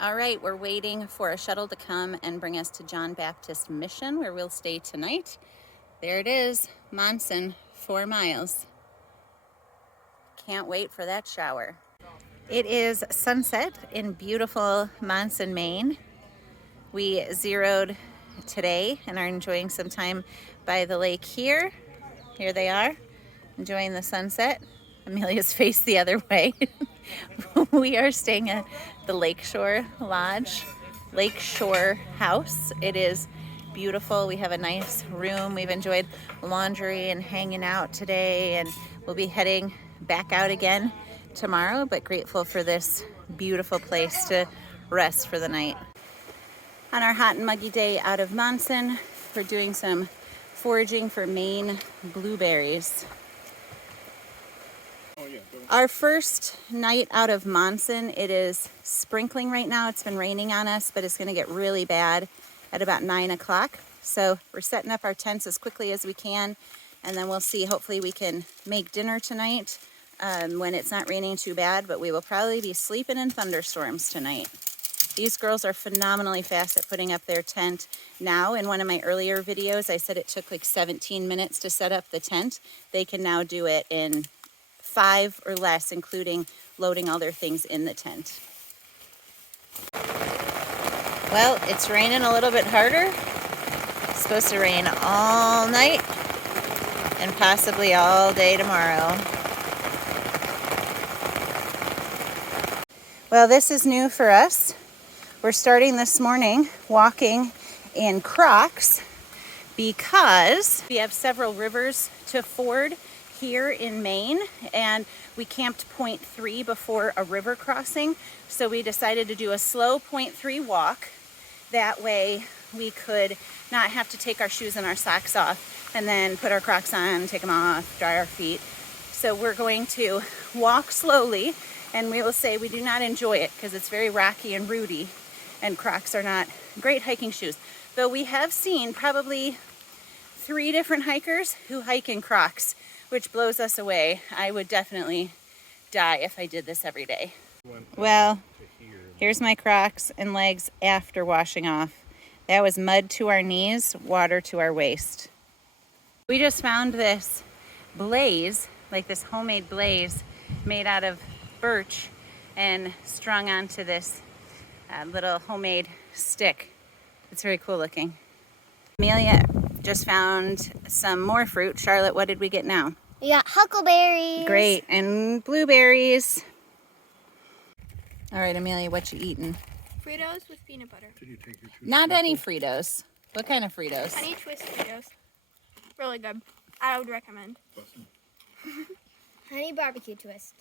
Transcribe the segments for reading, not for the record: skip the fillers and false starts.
All right, we're waiting for a shuttle to come and bring us to John Baptist Mission, where we'll stay tonight. There it is, Monson, 4 miles. Can't wait for that shower. It is sunset in beautiful Monson, Maine. We zeroed today and are enjoying some time by the lake here. Here they are, enjoying the sunset. Amelia's faced the other way. We are staying at the Lakeshore Lodge, Lakeshore House. It is beautiful. We have a nice room. We've enjoyed laundry and hanging out today, and we'll be heading back out again tomorrow, but grateful for this beautiful place to rest for the night. On our hot and muggy day out of Monson, we're doing some foraging for Maine blueberries. Our first night out of Monson, it is sprinkling right now. It's been raining on us, but it's going to get really bad at about 9 o'clock. So we're setting up our tents as quickly as we can, and then we'll see. Hopefully we can make dinner tonight when it's not raining too bad, but we will probably be sleeping in thunderstorms tonight. These girls are phenomenally fast at putting up their tent now. In one of my earlier videos, I said it took like 17 minutes to set up the tent. They can now do it in 5 or less, including loading all their things in the tent. Well, it's raining a little bit harder. It's supposed to rain all night and possibly all day tomorrow. Well, this is new for us. We're starting this morning walking in Crocs because we have several rivers to ford here in Maine, and we camped 0.3 before a river crossing, so we decided to do a slow 0.3 walk. That way we could not have to take our shoes and our socks off and then put our Crocs on, take them off, dry our feet. So we're going to walk slowly, and we will say we do not enjoy it because it's very rocky and rooty, and Crocs are not great hiking shoes. Though we have seen probably 3 different hikers who hike in Crocs, which blows us away. I would definitely die if I did this every day. Well, here's my Crocs and legs after washing off. That was mud to our knees, water to our waist. We just found this blaze, like this homemade blaze made out of birch and strung onto this little homemade stick. It's very cool looking. Amelia just found some more fruit. Charlotte, what did we get now? We got huckleberries. Great, and blueberries. All right, Amelia, what you eating? Fritos with peanut butter. Did you take your Not any Fritos. What kind of Fritos? Honey Twist Fritos. Really good. I would recommend. Honey barbecue twist.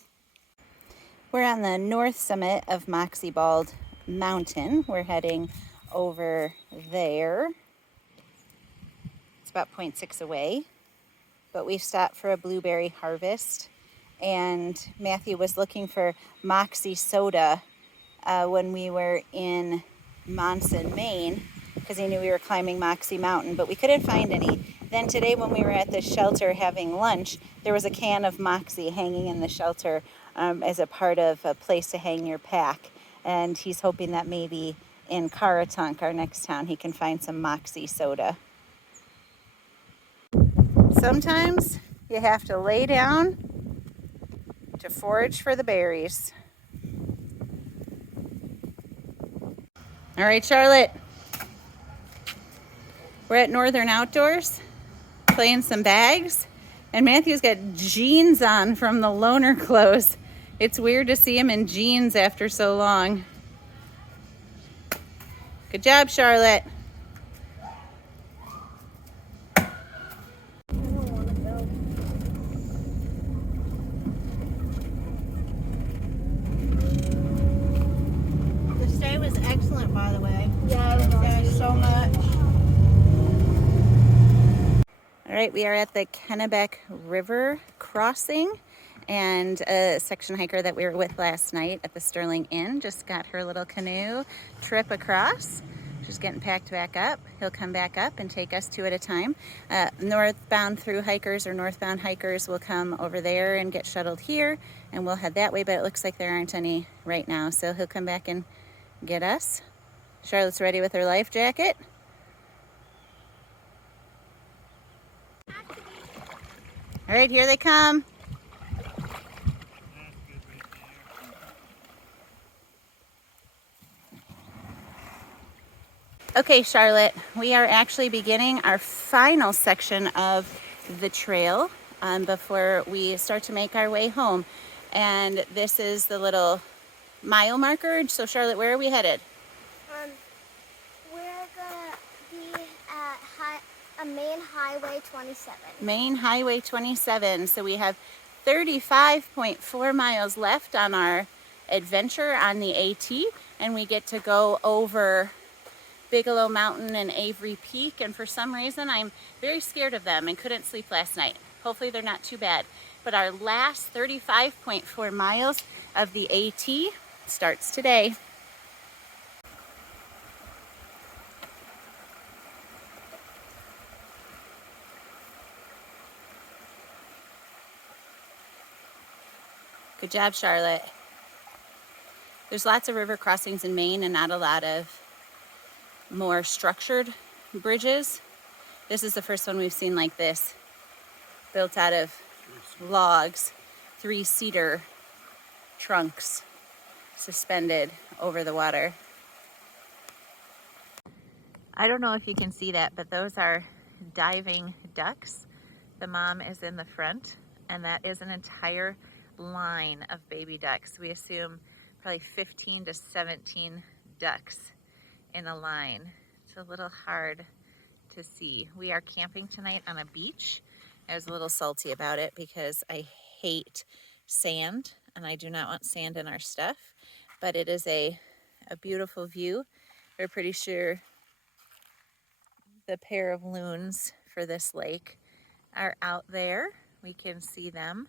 We're on the north summit of Moxie Bald Mountain. We're heading over there. It's about 0.6 away, but we've stopped for a blueberry harvest, and Matthew was looking for Moxie soda when we were in Monson, Maine, because he knew we were climbing Moxie Mountain, but we couldn't find any. Then today when we were at the shelter having lunch, there was a can of Moxie hanging in the shelter as a part of a place to hang your pack, and he's hoping that maybe in Caratunk, our next town, he can find some Moxie soda. Sometimes you have to lay down to forage for the berries. All right, Charlotte. We're at Northern Outdoors playing some bags, and Matthew's got jeans on from the loner clothes. It's weird to see him in jeans after so long. Good job, Charlotte. The stay was excellent, by the way. Yeah, Thank you so much. All right, we are at the Kennebec River crossing, and a section hiker that we were with last night at the Sterling Inn just got her little canoe trip across. Just getting packed back up. He'll come back up and take us two at a time. Northbound through hikers or northbound hikers will come over there and get shuttled here, and we'll head that way, but it looks like there aren't any right now, so he'll come back and get us. Charlotte's ready with her life jacket. All right, here they come. Okay, Charlotte, we are actually beginning our final section of the trail before we start to make our way home. And this is the little mile marker. So, Charlotte, where are we headed? We're gonna be at Maine Highway 27. Maine Highway 27. So we have 35.4 miles left on our adventure on the AT, and we get to go over Bigelow Mountain and Avery Peak, and for some reason I'm very scared of them and couldn't sleep last night. Hopefully they're not too bad. But our last 35.4 miles of the AT starts today. Good job, Charlotte. There's lots of river crossings in Maine and not a lot of more structured bridges. This is the first one we've seen like this, built out of logs, 3 cedar trunks suspended over the water. I don't know if you can see that, but those are diving ducks. The mom is in the front, and that is an entire line of baby ducks. We assume probably 15 to 17 ducks in a line. It's a little hard to see. We are camping tonight on a beach. I was a little salty about it because I hate sand and I do not want sand in our stuff, but it is a beautiful view. We're pretty sure the pair of loons for this lake are out there. We can see them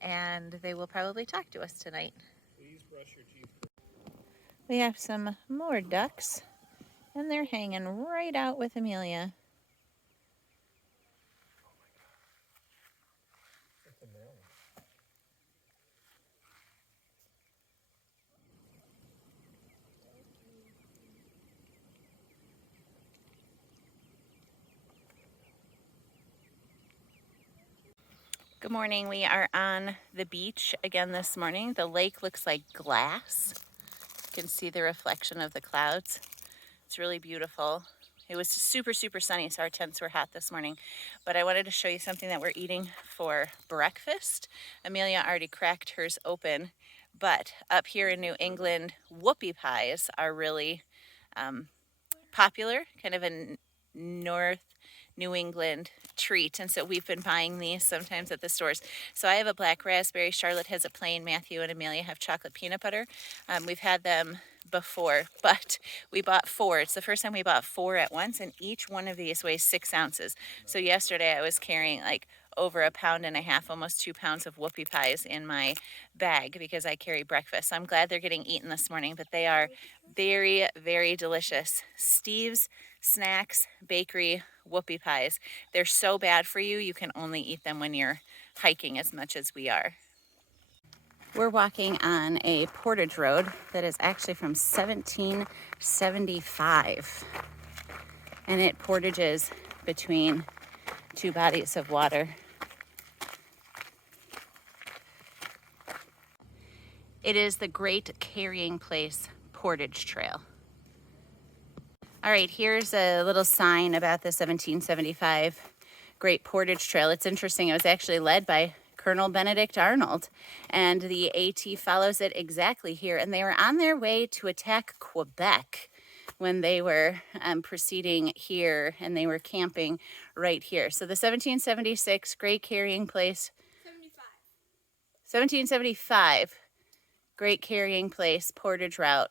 and they will probably talk to us tonight. Please brush your teeth. We have some more ducks, and they're hanging right out with Amelia. Good morning. We are on the beach again this morning. The lake looks like glass. You can see the reflection of the clouds. It's really beautiful. It was super, super sunny, so our tents were hot this morning. But I wanted to show you something that we're eating for breakfast. Amelia already cracked hers open, but up here in New England, whoopie pies are really popular, kind of a North New England treat, and so we've been buying these sometimes at the stores. So I have a black raspberry, Charlotte has a plain, Matthew and Amelia have chocolate peanut butter. We've had them before, but we bought 4. It's the first time we bought 4 at once, and each one of these weighs 6 ounces. So yesterday I was carrying like over 1.5 pounds, almost 2 pounds of whoopie pies in my bag because I carry breakfast. So I'm glad they're getting eaten this morning, but they are very, very delicious. Steve's Snacks Bakery whoopie pies. They're so bad for you, you can only eat them when you're hiking as much as we are. We're walking on a portage road that is actually from 1775, and it portages between 2 bodies of water. It is the Great Carrying Place Portage Trail. All right, here's a little sign about the 1775 Great Portage Trail. It's interesting, it was actually led by Colonel Benedict Arnold, and the AT follows it exactly here. And they were on their way to attack Quebec when they were proceeding here, and they were camping right here. So the 1776 Great Carrying Place, 1775 Great Carrying Place Portage Route.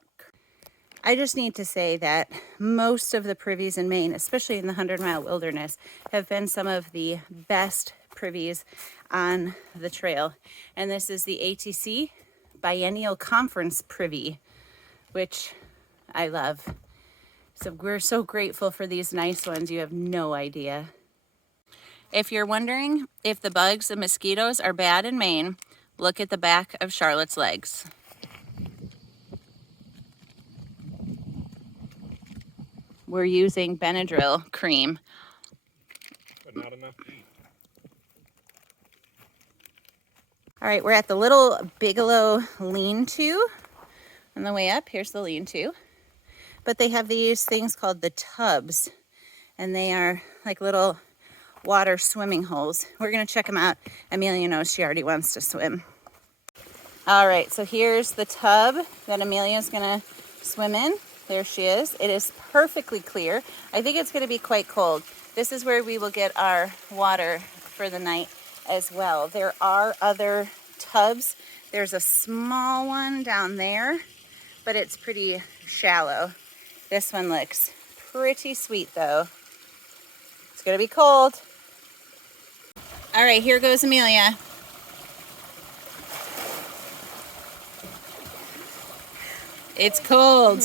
I just need to say that most of the privies in Maine, especially in the 100-mile wilderness, have been some of the best privies on the trail. And this is the ATC Biennial Conference Privy, which I love. So we're so grateful for these nice ones. You have no idea. If you're wondering if the bugs and mosquitoes are bad in Maine, look at the back of Charlotte's legs. We're using Benadryl cream. But not enough to eat. All right, we're at the little Bigelow lean-to. On the way up, here's the lean-to. But they have these things called the tubs, and they are like little water swimming holes. We're gonna check them out. Amelia knows she already wants to swim. All right, so here's the tub that Amelia's gonna swim in. There she is. It is perfectly clear. I think it's gonna be quite cold. This is where we will get our water for the night as well. There are other tubs. There's a small one down there, but it's pretty shallow. This one looks pretty sweet though. It's gonna be cold. All right, here goes Amelia. It's cold.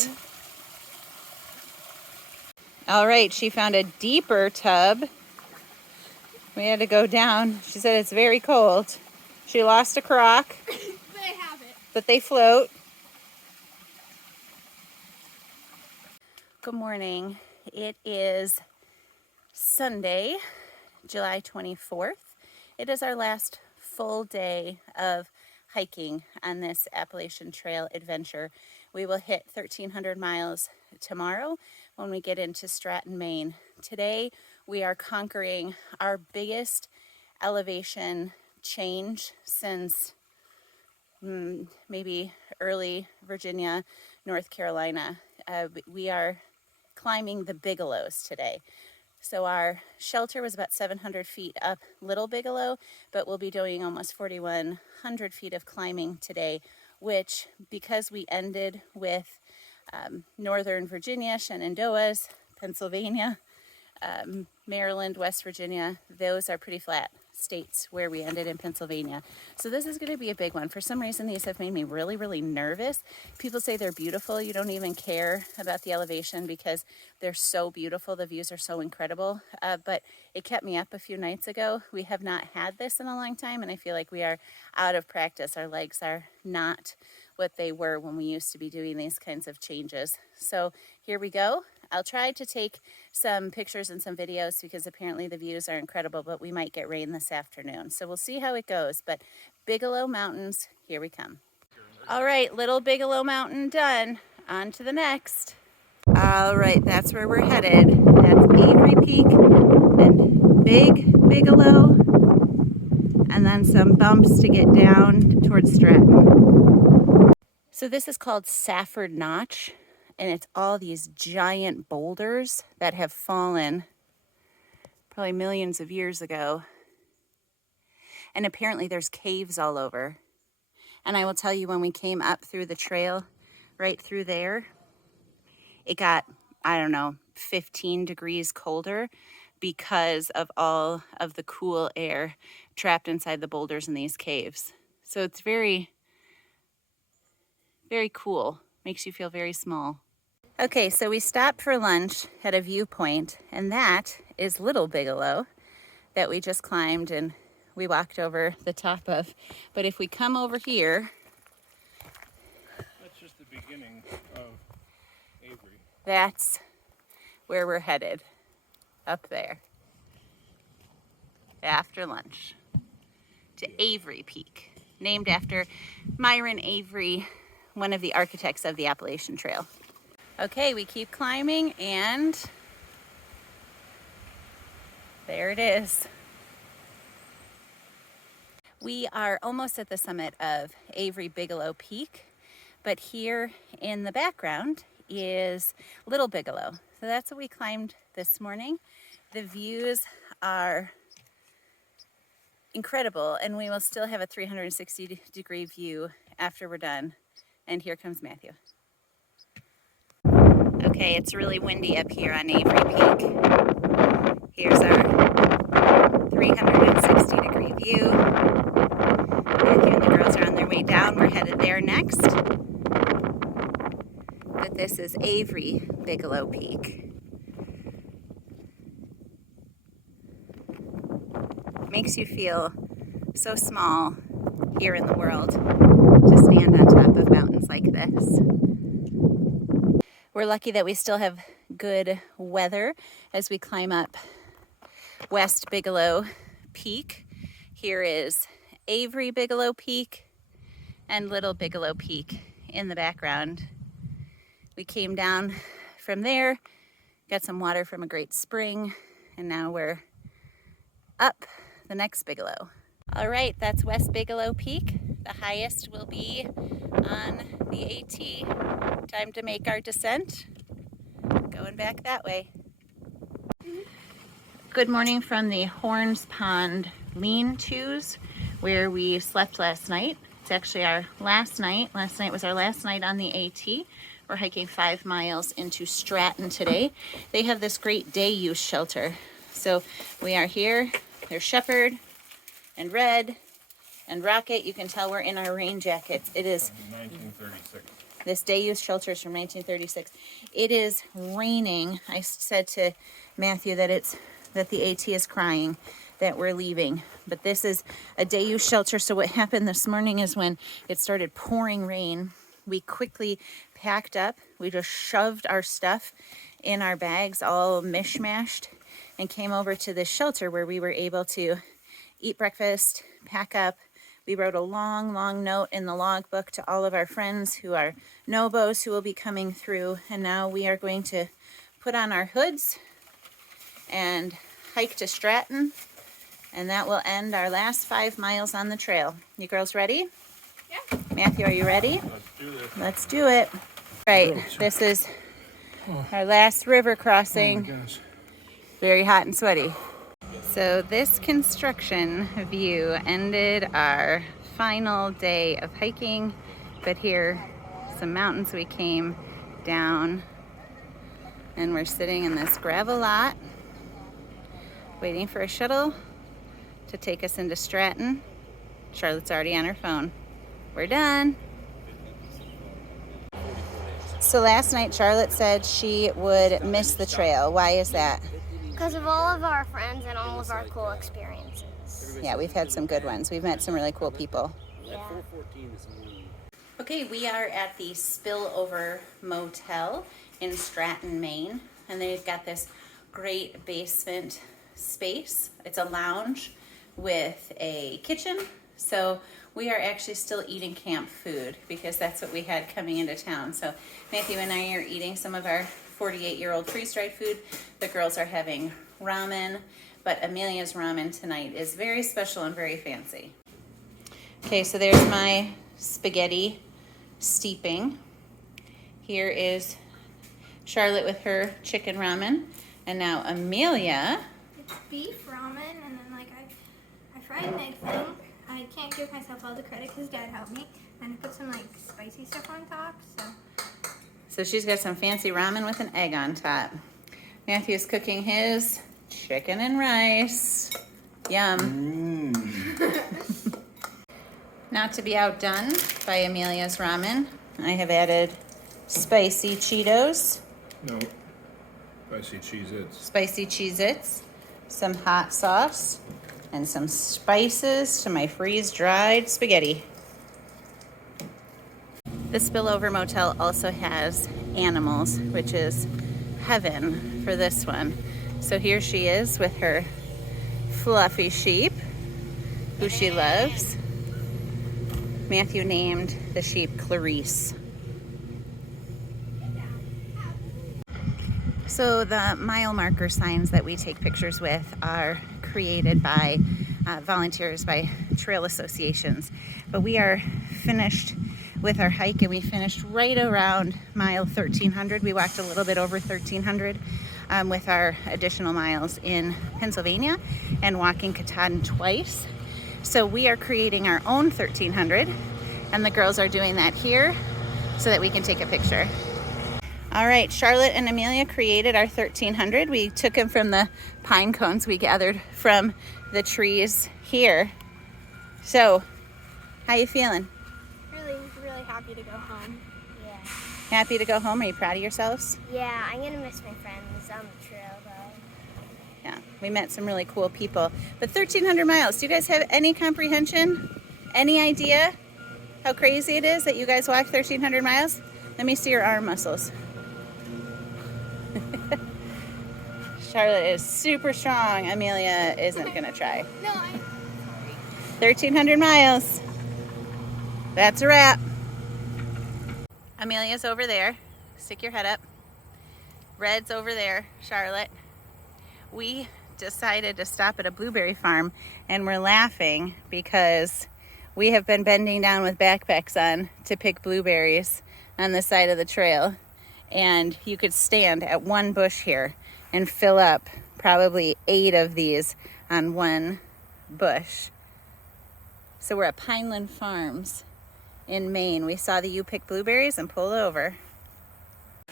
All right, she found a deeper tub. We had to go down. She said it's very cold. She lost a crock. They have it. But they float. Good morning. It is Sunday, July 24th. It is our last full day of hiking on this Appalachian Trail adventure. We will hit 1,300 miles tomorrow when we get into Stratton, Maine. Today, we are conquering our biggest elevation change since maybe early Virginia, North Carolina. We are climbing the Bigelows today. So our shelter was about 700 feet up Little Bigelow, but we'll be doing almost 4,100 feet of climbing today, which, because we ended with Northern Virginia, Shenandoahs, Pennsylvania, Maryland, West Virginia, those are pretty flat states where we ended in Pennsylvania. So this is going to be a big one. For some reason, these have made me really, really nervous. People say they're beautiful. You don't even care about the elevation because they're so beautiful. The views are so incredible. But it kept me up a few nights ago. We have not had this in a long time, and I feel like we are out of practice. Our legs are not what they were when we used to be doing these kinds of changes. So here we go. I'll try to take some pictures and some videos because apparently the views are incredible, but we might get rain this afternoon. So we'll see how it goes. But Bigelow Mountains, here we come. All right, Little Bigelow Mountain done. On to the next. All right, that's where we're headed. That's Avery Peak and Bigelow, and then some bumps to get down towards Stratton. So this is called Safford Notch. And it's all these giant boulders that have fallen probably millions of years ago. And apparently there's caves all over. And I will tell you, when we came up through the trail, right through there, it got, I don't know, 15 degrees colder because of all of the cool air trapped inside the boulders in these caves. So it's very, very cool. Makes you feel very small. Okay, so we stopped for lunch at a viewpoint, and that is Little Bigelow that we just climbed and we walked over the top of. But if we come over here, That's just the beginning of Avery. that's where we're headed, up there, after lunch, to Avery Peak, named after Myron Avery, one of the architects of the Appalachian Trail. Okay, we keep climbing, and there it is. We are almost at the summit of Avery Bigelow Peak, but here in the background is Little Bigelow. So that's what we climbed this morning. The views are incredible, and we will still have a 360-degree view after we're done. And here comes Matthew. Okay, it's really windy up here on Avery Peak. Here's our 360-degree view. Matthew and the girls are on their way down. We're headed there next. But this is Avery Bigelow Peak. Makes you feel so small here in the world to stand on top of mountains like this. We're lucky that we still have good weather as we climb up West Bigelow Peak. Here is Avery Bigelow Peak and Little Bigelow Peak in the background. We came down from there, got some water from a great spring, and now we're up the next Bigelow. All right, that's West Bigelow Peak. The highest will be on the AT. Time to make our descent. Going back that way. Good morning from the Horns Pond lean-tos where we slept last night. It's actually our last night. Last night was our last night on the AT. We're hiking 5 miles into Stratton today. They have this great day use shelter. So we are here. There's Shepherd and Red and Rocket. You can tell we're in our rain jackets. It is 1936. This day use shelter is from 1936. It is raining. I said to Matthew that the AT is crying that we're leaving. But this is a day use shelter. So what happened this morning is when it started pouring rain, we quickly packed up. We just shoved our stuff in our bags, all mishmashed, and came over to this shelter where we were able to eat breakfast, pack up. We wrote a long, long note in the logbook to all of our friends who are Nobos who will be coming through. And now we are going to put on our hoods and hike to Stratton. And that will end our last 5 miles on the trail. You girls ready? Yeah. Matthew, are you ready? Let's do this. Let's do it. Right, this is our last river crossing. Oh my gosh. Very hot and sweaty. So this construction view ended our final day of hiking, but here some mountains we came down and we're sitting in this gravel lot waiting for a shuttle to take us into Stratton. Charlotte's already on her phone. We're done. So last night Charlotte said she would miss the trail. Why is that? Because of all of our friends and all of our cool experiences. Yeah, we've had some good ones. We've met some really cool people. Yeah. Okay, we are at the Spillover Motel in Stratton, Maine. And they've got this great basement space. It's a lounge with a kitchen. So we are actually still eating camp food because that's what we had coming into town. So Matthew and I are eating some of our 48-year-old freeze-dried food. The girls are having ramen, but Amelia's ramen tonight is very special and very fancy. Okay, so there's my spaghetti steeping. Here is Charlotte with her chicken ramen. And now Amelia. It's beef ramen, and then I fried an egg thing. I can't give myself all the credit because Dad helped me. And I put some spicy stuff on top, So she's got some fancy ramen with an egg on top. Matthew's cooking his chicken and rice. Yum. Not to be outdone by Amelia's ramen, I have added spicy Cheetos, No. Spicy Cheez-Its. spicy Cheez-Its, some hot sauce, and some spices to my freeze-dried spaghetti. The Spillover Motel also has animals, which is heaven for this one. So here she is with her fluffy sheep, who she loves. Matthew named the sheep Clarice. So the mile marker signs that we take pictures with are created by volunteers, by trail associations. But we are finished with our hike, and we finished right around mile 1300. We walked a little bit over 1300 with our additional miles in Pennsylvania and walking Katahdin twice. So we are creating our own 1300, and the girls are doing that here so that we can take a picture. All right, Charlotte and Amelia created our 1300. We took them from the pine cones we gathered from the trees here. So, how you feeling? really, really happy to go home. Yeah. Happy to go home? Are you proud of yourselves? Yeah, I'm gonna miss my friends on the trail though. Yeah, we met some really cool people. But 1,300 miles, do you guys have any comprehension? Any idea how crazy it is that you guys walked 1,300 miles? Let me see your arm muscles. Charlotte is super strong. Amelia isn't gonna try. No, I'm sorry. 1,300 miles. That's a wrap. Amelia's over there. Stick your head up. Red's over there, Charlotte. We decided to stop at a blueberry farm and we're laughing because we have been bending down with backpacks on to pick blueberries on the side of the trail. And you could stand at one bush here and fill up probably 8 of these on one bush. So we're at Pineland Farms in Maine. We saw that you pick blueberries and pulled over.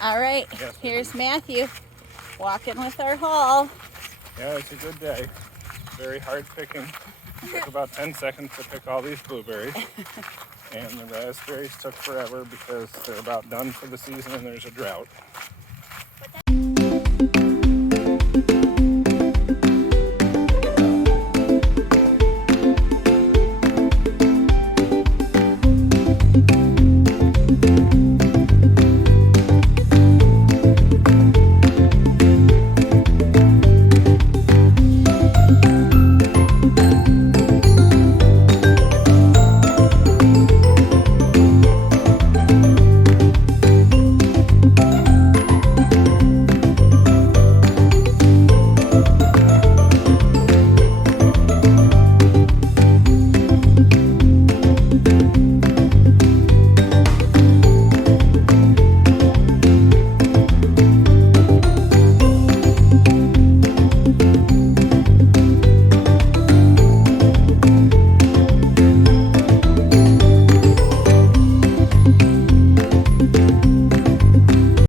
All right, Yes. here's Matthew walking with our haul. Yeah, it's a good day. Very hard picking. Took about 10 seconds to pick all these blueberries. And the raspberries took forever because they're about done for the season and there's a drought.